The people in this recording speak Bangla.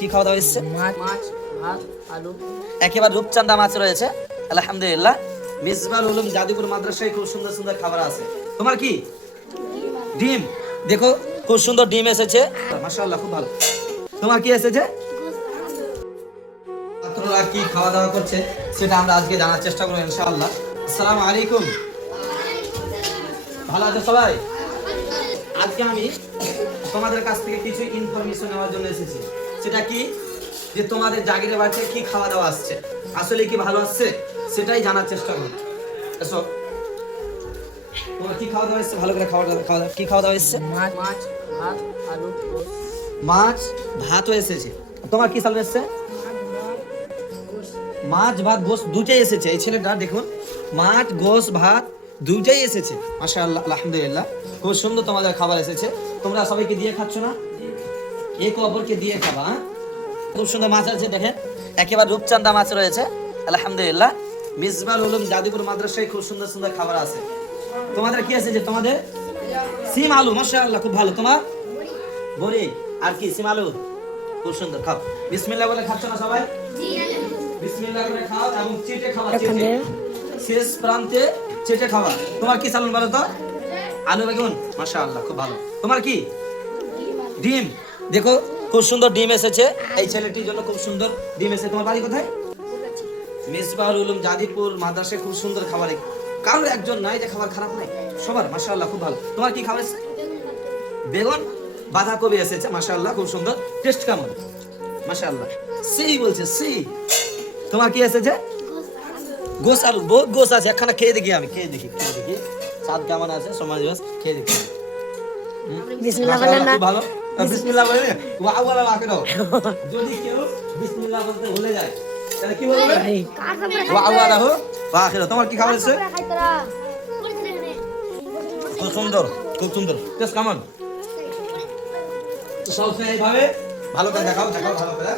কি খাওয়া দাওয়া এসেছে? মাছ, ভাত, আলু। একেবারে রূপচাঁদা মাছ রয়েছে আলহামদুলিল্লাহ। মিসবাহ উলুম জাদুপুর মাদ্রাসায় খুব সুন্দর সুন্দর খাবার আছে। তোমার কি? ডিম। দেখো খুব সুন্দর ডিম এসেছে, মাশাআল্লাহ খুব ভালো। তোমার কি এসেছে? ছাত্ররা কি খাওয়া দাওয়া করছে সেটা আমরা আজকে জানার চেষ্টা করবো ইনশাআল্লাহ। আসসালামু আলাইকুম, ভালো আছো সবাই? আজকে আমি তোমাদের কাছ থেকে কিছু ইনফরমেশন নেওয়ার জন্য এসেছি। সেটা কি, যে তোমাদের জাগিরের বাড়িতে কি খাওয়া দাওয়া আসছে, আসলে কি ভালো আসছে সেটাই জানার চেষ্টা করো। এসো, তোমার কি খাওয়া দাওয়া এসছে? ভালো করে খাওয়া দাওয়া কি খাওয়া দাওয়া এসছে? মাছ, ভাত, আলু, গোস। মাছ ভাতও এসেছে। তোমার কি সালাদ এসছে? মাছ ভাত গোস দুটাই এসেছে। এই ছেলেটা দেখুন, মাছ গোস ভাত দুটাই এসেছে মাশাআল্লাহ আলহামদুলিল্লাহ। খুব সুন্দর তোমাদের খাবার এসেছে। তোমরা সবাইকে দিয়ে খাচ্ছ না? একে অপরকে দিয়ে খাবা। খুব সুন্দর মাছ আছে, দেখেন একেবারে রূপচাঁদা মাছ রয়েছে আলহামদুলিল্লাহ। মিসবাহ উলুম জাদুপুর মাদ্রাসায় খুব সুন্দর সুন্দর খাবার আছে। তোমাদের কি আছে? যে তোমাদের সিম আলু, মাশাআল্লাহ খুব ভালো। তোমার বড়ি আর কি? সিম আলু, খুব সুন্দর। খাও, বিসমিল্লাহ বলে খাচ্ছ না সবাই? বিসমিল্লাহ করে খাও এবং চেটে খাওয়া, চেটে শেষ প্রান্তে চেটে খাওয়া। তোমার কি সালান বলো তো? আলু বেগুন, মাশাআল্লাহ খুব ভালো। তোমার কি? ডিম। দেখো খুব সুন্দর ডিম এসেছে এই ছেলেটির জন্য, খুব সুন্দর ডিম এসেছে। তোমার বাড়ি কোথায়? মিসবাহুল উলুম জাদিপুর মাদ্রাসায় খুব সুন্দর খাবার। কারোর একজন নাই যে খাবার খারাপ নাই, সবার মাশাআল্লাহ খুব ভালো। তোমার কি খাবার এসেছে? বেগুন বাঁধাকপি এসেছে মাশাআল্লাহ খুব সুন্দর। টেস্ট কেমন? মাশাআল্লাহ সেই বলছে সেই। তোমার কি এসেছে? গোস আলু, বহুত গোস আছে, একখানা খেয়ে দেখি, আমি খেয়ে দেখি স্বাদ কেমন আছে। সমাজ খেয়ে দেখি। বিসমিল্লাহ বলেন না। ভালো, বিসমিল্লাহ বলে ওয়া ওয়ালা আখে দাও। যদি কেউ বিসমিল্লাহ বলতে ভুলে যায় তাহলে কি বলবে? ওয়া ওয়ালা হো ওয়া আখে দাও। তোমার কি খাবার আছে? খুব সুন্দর, খুব সুন্দর। টেস্ট কেমন? সব এইভাবে ভালো করে দেখাও, দেখাও ভালো করে।